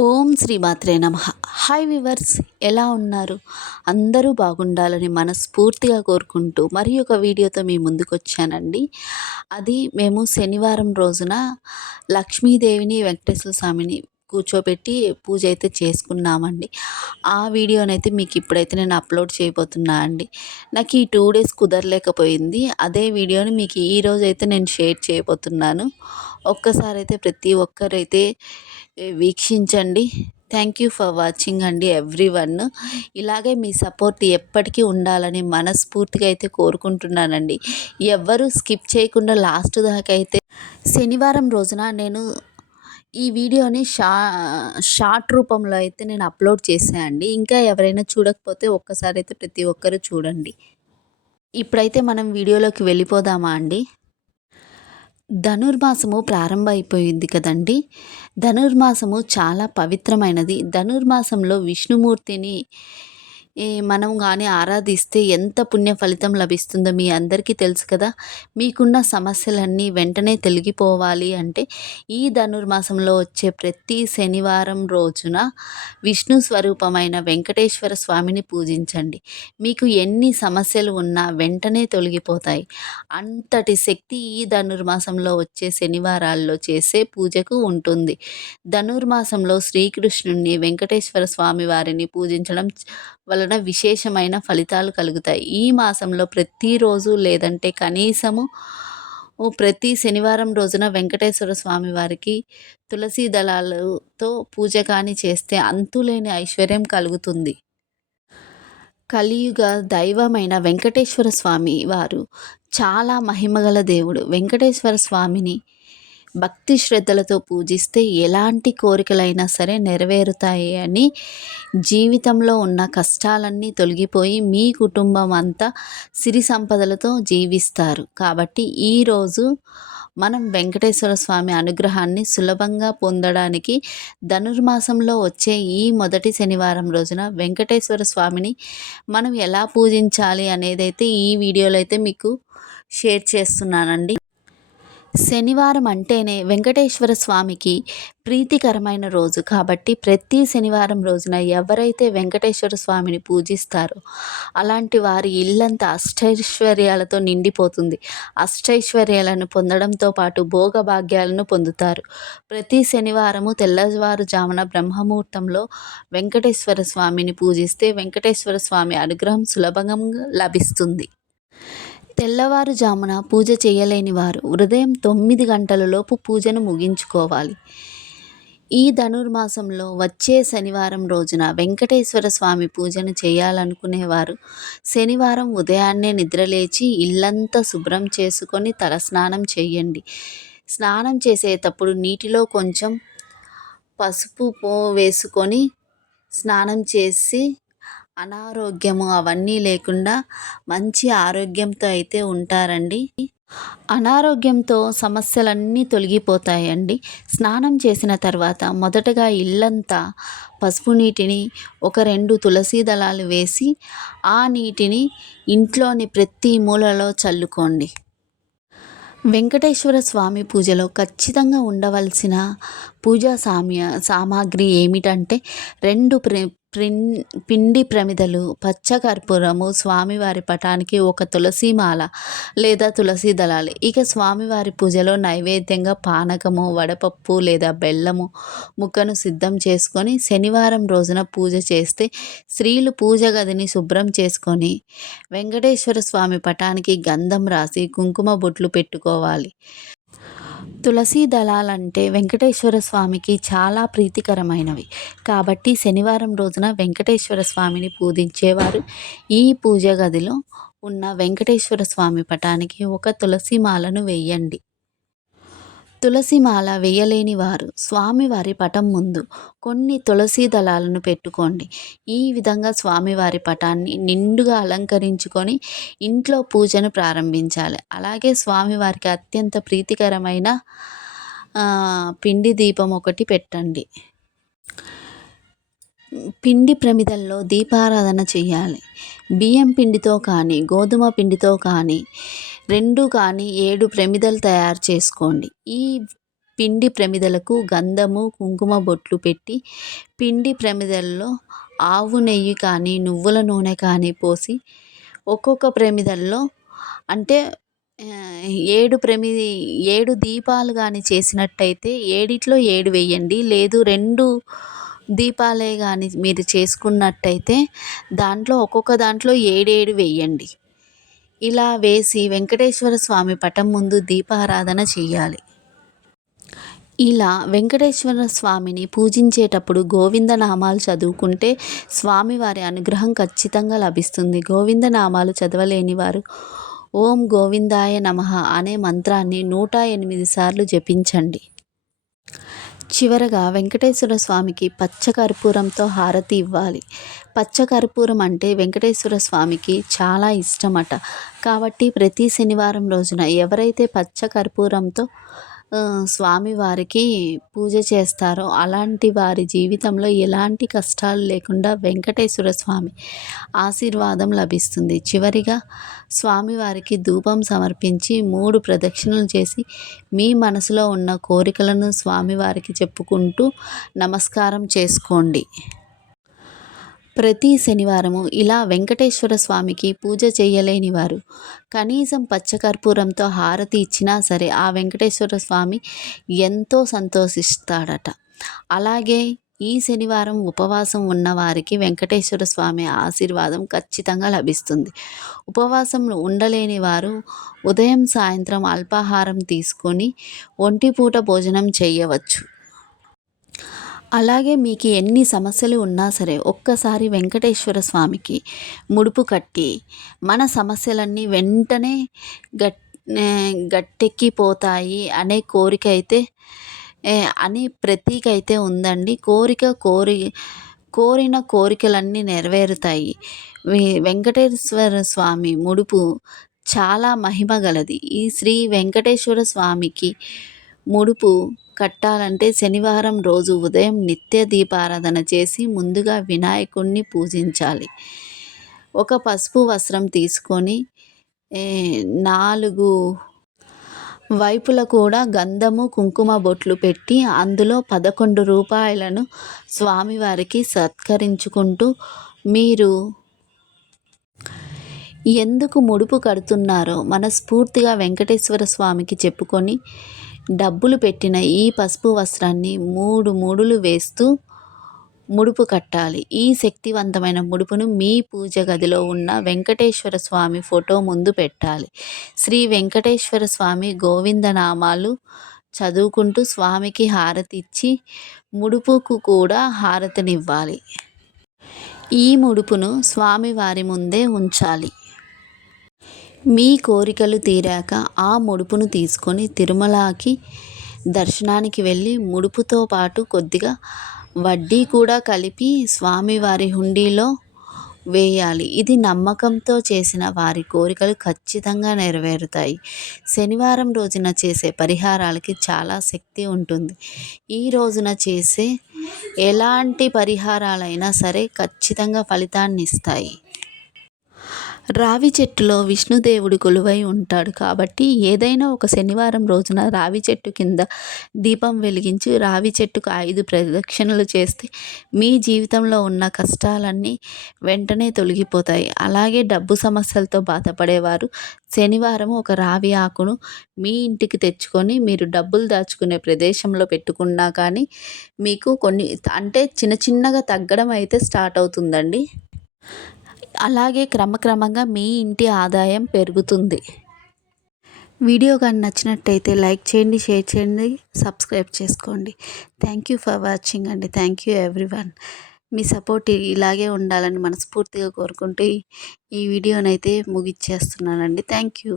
ఓం శ్రీ మాత్రే నమః. Hi viewers, ఎలా ఉన్నారు? అందరూ బాగుండాలని మనస్ఫూర్తిగా కోరుకుంటూ మరి ఒక వీడియోతో మీ ముందుకొచ్చానండి. అది మేము శనివారం రోజున లక్ష్మీదేవిని, వెంకటేశ్వర స్వామిని కూర్చోబెట్టి పూజ అయితే చేసుకున్నామండి. ఆ వీడియోనైతే మీకు ఇప్పుడైతే నేను అప్లోడ్ చేయబోతున్నా అండి. నాకు ఈ 2 డేస్ కుదరలేకపోయింది. అదే వీడియోని మీకు ఈరోజైతే నేను షేర్ చేయబోతున్నాను. ఒక్కసారైతే ప్రతి ఒక్కరైతే వీక్షించండి. థ్యాంక్ యూ ఫర్ వాచింగ్ అండి ఎవ్రీవన్. ఇలాగే మీ సపోర్ట్ ఎప్పటికీ ఉండాలని మనస్ఫూర్తిగా అయితే కోరుకుంటున్నానండి. ఎవ్వరూ స్కిప్ చేయకుండా లాస్ట్ దాకా అయితే శనివారం రోజున నేను ఈ వీడియోని షార్ట్ రూపంలో అయితే నేను అప్లోడ్ చేశాను అండి. ఇంకా ఎవరైనా చూడకపోతే ఒక్కసారి అయితే ప్రతి ఒక్కరూ చూడండి. ఇప్పుడైతే మనం వీడియోలోకి వెళ్ళిపోదామా అండి? ధనుర్మాసము ప్రారంభం అయిపోయింది కదండి. ధనుర్మాసము చాలా పవిత్రమైనది. ధనుర్మాసంలో విష్ణుమూర్తిని మనం కానీ ఆరాధిస్తే ఎంత పుణ్య ఫలితం లభిస్తుందో మీ అందరికీ తెలుసు కదా. మీకున్న సమస్యలన్నీ వెంటనే తొలగిపోవాలి అంటే ఈ ధనుర్మాసంలో వచ్చే ప్రతి శనివారం రోజున విష్ణు స్వరూపమైన వెంకటేశ్వర స్వామిని పూజించండి. మీకు ఎన్ని సమస్యలు ఉన్నా వెంటనే తొలగిపోతాయి. అంతటి శక్తి ఈ ధనుర్మాసంలో వచ్చే శనివారాల్లో చేసే పూజకు ఉంటుంది. ధనుర్మాసంలో శ్రీకృష్ణుణ్ణి, వెంకటేశ్వర స్వామి వారిని పూజించడం వలన విశేషమైన ఫలితాలు కలుగుతాయి. ఈ మాసంలో ప్రతిరోజు లేదంటే కనీసము ప్రతి శనివారం రోజున వెంకటేశ్వర స్వామి వారికి తులసి దళాలతో పూజ కానీ చేస్తే అంతులేని ఐశ్వర్యం కలుగుతుంది. కలియుగ దైవమైన వెంకటేశ్వర స్వామి వారు చాలా మహిమగల దేవుడు. వెంకటేశ్వర స్వామిని భక్తి శ్రద్ధలతో పూజిస్తే ఎలాంటి కోరికలైనా సరే నెరవేరుతాయి అని, జీవితంలో ఉన్న కష్టాలన్నీ తొలగిపోయి మీ కుటుంబం అంతా సిరి సంపదలతో జీవిస్తారు. కాబట్టి ఈరోజు మనం వెంకటేశ్వర స్వామి అనుగ్రహాన్ని సులభంగా పొందడానికి ధనుర్మాసంలో వచ్చే ఈ మొదటి శనివారం రోజున వెంకటేశ్వర స్వామిని మనం ఎలా పూజించాలి అనేదైతే ఈ వీడియోలో అయితే మీకు షేర్ చేస్తున్నానండి. శనివారం అంటేనే వెంకటేశ్వర స్వామికి ప్రీతికరమైన రోజు కాబట్టి ప్రతి శనివారం రోజున ఎవరైతే వెంకటేశ్వర స్వామిని పూజిస్తారో అలాంటి వారి ఇల్లంతా అష్టైశ్వర్యాలతో నిండిపోతుంది. అష్టైశ్వర్యాలను పొందడంతో పాటు భోగభాగ్యాలను పొందుతారు. ప్రతి శనివారము తెల్లవారుజామున బ్రహ్మముహూర్తంలో వెంకటేశ్వర స్వామిని పూజిస్తే వెంకటేశ్వర స్వామి అనుగ్రహం సులభంగా లభిస్తుంది. తెల్లవారుజామున పూజ చేయలేని వారు ఉదయం 9 గంటలలోపు పూజను ముగించుకోవాలి. ఈ ధనుర్మాసంలో వచ్చే శనివారం రోజున వెంకటేశ్వర స్వామి పూజను చేయాలనుకునేవారు శనివారం ఉదయాన్నే నిద్రలేచి ఇల్లంతా శుభ్రం చేసుకొని తలస్నానం చేయండి. స్నానం చేసేటప్పుడు నీటిలో కొంచెం పసుపు వేసుకొని స్నానం చేసి అనారోగ్యము అవన్నీ లేకుండా మంచి ఆరోగ్యంతో అయితే ఉంటారండి. అనారోగ్యంతో సమస్యలన్నీ తొలగిపోతాయండి. స్నానం చేసిన తర్వాత మొదటగా ఇల్లంతా పసుపు నీటిని 2 తులసి దళాలు వేసి ఆ నీటిని ఇంట్లోని ప్రతి మూలలో చల్లుకోండి. వెంకటేశ్వర స్వామి పూజలో ఖచ్చితంగా ఉండవలసిన పూజా సామాగ్రి ఏమిటంటే 2 పిండి ప్రమిదలు, పచ్చకర్పూరము, స్వామివారి పటానికి 1 తులసి మాల లేదా తులసి దళాలు. ఇక స్వామివారి పూజలో నైవేద్యంగా పానకము, వడపప్పు లేదా బెల్లము ముక్కను సిద్ధం చేసుకొని శనివారం రోజున పూజ చేస్తే స్త్రీలు పూజ గదిని శుభ్రం చేసుకొని వెంకటేశ్వర స్వామి పటానికి గంధం రాసి కుంకుమ బొట్లు పెట్టుకోవాలి. తులసి దళాలంటే వెంకటేశ్వర స్వామికి చాలా ప్రీతికరమైనవి కాబట్టి శనివారం రోజున వెంకటేశ్వర స్వామిని పూజించేవారు ఈ పూజ గదిలో ఉన్న వెంకటేశ్వర స్వామి పటానికి 1 తులసి మాలను వేయండి. తులసి మాల వేయలేని వారు స్వామివారి పటం ముందు కొన్ని తులసి దళాలను పెట్టుకోండి. ఈ విధంగా స్వామివారి పటాన్ని నిండుగా అలంకరించుకొని ఇంట్లో పూజను ప్రారంభించాలి. అలాగే స్వామివారికి అత్యంత ప్రీతికరమైన పిండి దీపం ఒకటి పెట్టండి. పిండి ప్రమిదల్లో దీపారాధన చేయాలి. బియ్యం పిండితో కానీ గోధుమ పిండితో కానీ 2 కానీ 7 ప్రమిదలు తయారు చేసుకోండి. ఈ పిండి ప్రమిదలకు గంధము కుంకుమ బొట్లు పెట్టి పిండి ప్రమిదల్లో ఆవు నెయ్యి కానీ నువ్వుల నూనె కానీ పోసి ఒక్కొక్క ప్రమిదల్లో అంటే 7 దీపాలు కానీ చేసినట్టయితే 7 వేయండి. లేదు 2 దీపాలే కానీ మీరు చేసుకున్నట్టయితే ఒక్కొక్క దాంట్లో 7 వేయండి. ఇలా వేసి వెంకటేశ్వర స్వామి పటం ముందు దీపారాధన చెయ్యాలి. ఇలా వెంకటేశ్వర స్వామిని పూజించేటప్పుడు గోవిందనామాలు చదువుకుంటే స్వామివారి అనుగ్రహం ఖచ్చితంగా లభిస్తుంది. గోవిందనామాలు చదవలేని వారు ఓం గోవిందాయ నమః అనే మంత్రాన్ని 108 సార్లు జపించండి. చివరగా వెంకటేశ్వర స్వామికి పచ్చకర్పూరంతో హారతి ఇవ్వాలి. పచ్చకర్పూరం అంటే వెంకటేశ్వర స్వామికి చాలా ఇష్టమట. కాబట్టి ప్రతి శనివారం రోజున ఎవరైతే పచ్చకర్పూరంతో స్వామివారికి పూజ చేస్తారో అలాంటి వారి జీవితంలో ఎలాంటి కష్టాలు లేకుండా వెంకటేశ్వర స్వామి ఆశీర్వాదం లభిస్తుంది. చివరిగా స్వామివారికి ధూపం సమర్పించి 3 ప్రదక్షిణలు చేసి మీ మనసులో ఉన్న కోరికలను స్వామివారికి చెప్పుకుంటూ నమస్కారం చేసుకోండి. ప్రతి శనివారము ఇలా వెంకటేశ్వర స్వామికి పూజ చేయలేని వారు కనీసం పచ్చకర్పూరంతో హారతి ఇచ్చినా సరే ఆ వెంకటేశ్వర స్వామి ఎంతో సంతోషిస్తాడట. అలాగే ఈ శనివారం ఉపవాసం ఉన్న వారికి వెంకటేశ్వర స్వామి ఆశీర్వాదం ఖచ్చితంగా లభిస్తుంది. ఉపవాసం ఉండలేని వారు ఉదయం సాయంత్రం అల్పాహారం తీసుకొని ఒంటిపూట భోజనం చేయవచ్చు. అలాగే మీకు ఎన్ని సమస్యలు ఉన్నా సరే ఒక్కసారి వెంకటేశ్వర స్వామికి ముడుపు కట్టి మన సమస్యలన్నీ వెంటనే గట్టెక్కిపోతాయి అనే కోరిక అయితే అనే ప్రతీక అయితే ఉందండి. కోరిన కోరికలన్నీ నెరవేరుతాయి. వెంకటేశ్వర స్వామి ముడుపు చాలా మహిమ గలది. ఈ శ్రీ వెంకటేశ్వర స్వామికి ముడుపు కట్టాలంటే శనివారం రోజు ఉదయం నిత్య దీపారాధన చేసి ముందుగా వినాయకుడిని పూజించాలి. ఒక పసుపు వస్త్రం తీసుకొని 4 వైపుల కూడా గంధము కుంకుమ బొట్లు పెట్టి అందులో 11 రూపాయలను స్వామివారికి సత్కరించుకుంటూ మీరు ఎందుకు ముడుపు కడుతున్నారో మనస్ఫూర్తిగా వెంకటేశ్వర స్వామికి చెప్పుకొని డబ్బులు పెట్టిన ఈ పసుపు వస్త్రాన్ని 3 ముడులు వేస్తూ ముడుపు కట్టాలి. ఈ శక్తివంతమైన ముడుపును మీ పూజ గదిలో ఉన్న వెంకటేశ్వర స్వామి ఫోటో ముందు పెట్టాలి. శ్రీ వెంకటేశ్వర స్వామి గోవిందనామాలు చదువుకుంటూ స్వామికి హారతి ఇచ్చి ముడుపుకు కూడా హారతినివ్వాలి. ఈ ముడుపును స్వామివారి ముందే ఉంచాలి. మీ కోరికలు తీరాక ఆ ముడుపును తీసుకొని తిరుమలకి దర్శనానికి వెళ్ళి ముడుపుతో పాటు కొద్దిగా వడ్డీ కూడా కలిపి స్వామివారి హుండీలో వేయాలి. ఇది నమ్మకంతో చేసిన వారి కోరికలు ఖచ్చితంగా నెరవేరుతాయి. శనివారం రోజున చేసే పరిహారాలకి చాలా శక్తి ఉంటుంది. ఈ రోజున చేసే ఎలాంటి పరిహారాలైనా సరే ఖచ్చితంగా ఫలితాన్ని ఇస్తాయి. రావి చెట్టులో విష్ణుదేవుడు కొలువై ఉంటాడు కాబట్టి ఏదైనా ఒక శనివారం రోజున రావి చెట్టు కింద దీపం వెలిగించి రావి చెట్టుకు 5 ప్రదక్షిణలు చేస్తే మీ జీవితంలో ఉన్న కష్టాలన్నీ వెంటనే తొలగిపోతాయి. అలాగే డబ్బు సమస్యలతో బాధపడేవారు శనివారం ఒక రావి ఆకును మీ ఇంటికి తెచ్చుకొని మీరు డబ్బులు దాచుకునే ప్రదేశంలో పెట్టుకున్నా కానీ మీకు చిన్నగా తగ్గడం అయితే స్టార్ట్ అవుతుందండి. అలాగే క్రమక్రమంగా మీ ఇంటి ఆదాయం పెరుగుతుంది. వీడియో కానీ నచ్చినట్టయితే లైక్ చేయండి, షేర్ చేయండి, సబ్స్క్రైబ్ చేసుకోండి. థ్యాంక్ యూ ఫర్ వాచింగ్ అండి. Thank you everyone. Me support ఇలాగే ఉండాలని మనస్ఫూర్తిగా కోరుకుంటూ ఈ వీడియోనైతే ముగిచ్చేస్తున్నానండి. Thank you.